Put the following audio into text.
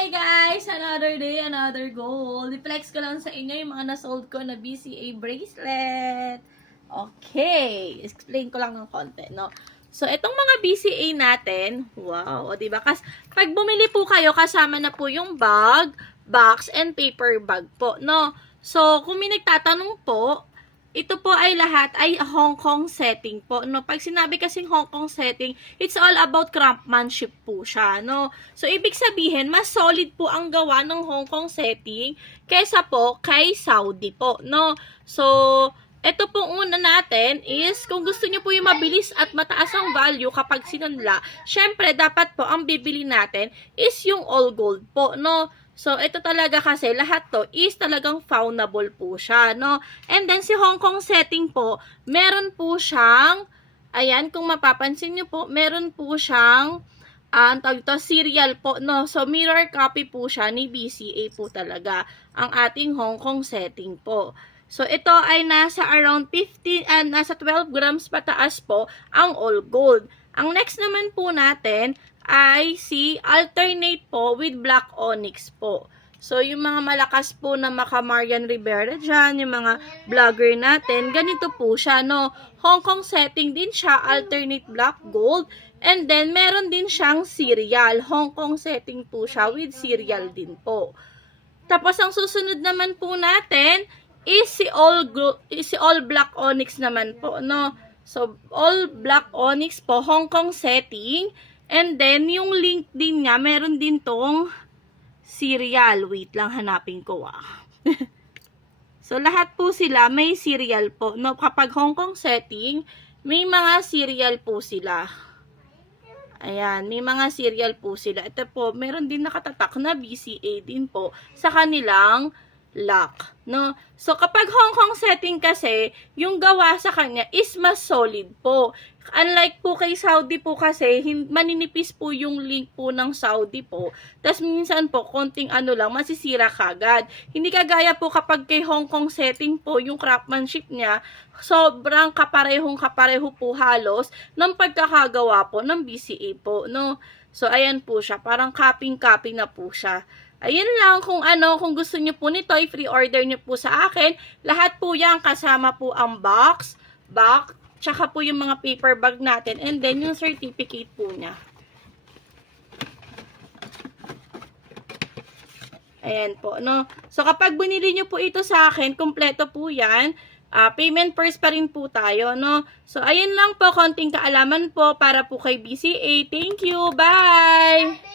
Hi guys! Another day, another goal. I-flex ko lang sa inyo yung mga nasold ko na BCA bracelet. Okay. Explain ko lang ng konti, no? So, itong mga BCA natin, wow, o diba? Kasi pag bumili po kayo, kasama na po yung bag, box, and paper bag po, no? So, kung may nagtatanong po, ito po ay lahat ay Hong Kong setting po, no? Pag sinabi kasing Hong Kong setting, it's all about craftsmanship po siya, no? So, ibig sabihin, mas solid po ang gawa ng Hong Kong setting kesa po kay Saudi po, no? So, ito po una natin is, kung gusto nyo po yung mabilis at mataas ang value kapag sinunla, syempre, dapat po ang bibili natin is yung all gold po, no? So, ito talaga kasi, lahat to is talagang foundable po siya, no? And then, si Hong Kong setting po, meron po siyang, ayan, kung mapapansin nyo po, meron po siyang, tawag ito, serial po, no? So, mirror copy po siya ni BCA po talaga, ang ating Hong Kong setting po. So, ito ay nasa around 15, nasa 12 grams pataas po, ang all gold. Ang next naman po natin, ay si alternate po with black onyx po. So, yung mga malakas po na maka Marian Rivera dyan, yung mga vlogger natin, ganito po siya, no? Hong Kong setting din siya, alternate black gold, and then meron din siyang serial. Hong Kong setting po siya with serial din po. Tapos, ang susunod naman po natin is si all black onyx naman po, no? So, all black onyx po, Hong Kong setting. And then, yung link din nga, meron din tong serial. Wait lang, hanapin ko So, lahat po sila may serial po. No, kapag Hong Kong setting, may mga serial po sila. Ayan, may mga serial po sila. Ito po, meron din nakatatak na BCA din po sa kanilang lock, no? So, kapag Hong Kong setting kasi, yung gawa sa kanya is mas solid po. Unlike po kay Saudi po kasi, maninipis po yung link po ng Saudi po. Tapos, minsan po, konting ano lang, masisira kagad. Hindi kagaya po kapag kay Hong Kong setting po, yung craftsmanship niya, sobrang kapareho po halos ng pagkakagawa po ng BCA po, no? So, ayan po siya. Parang copy na po siya. Ayun lang, kung gusto niyo po nito, i-free order niyo po sa akin. Lahat po yan, kasama po ang box, tsaka po yung mga paper bag natin, and then yung certificate po niya. Ayan po, no? So, kapag binili niyo po ito sa akin, kompleto po yan. Payment first pa rin po tayo, no? So, ayun lang po, konting kaalaman po para po kay BCA. Thank you, bye!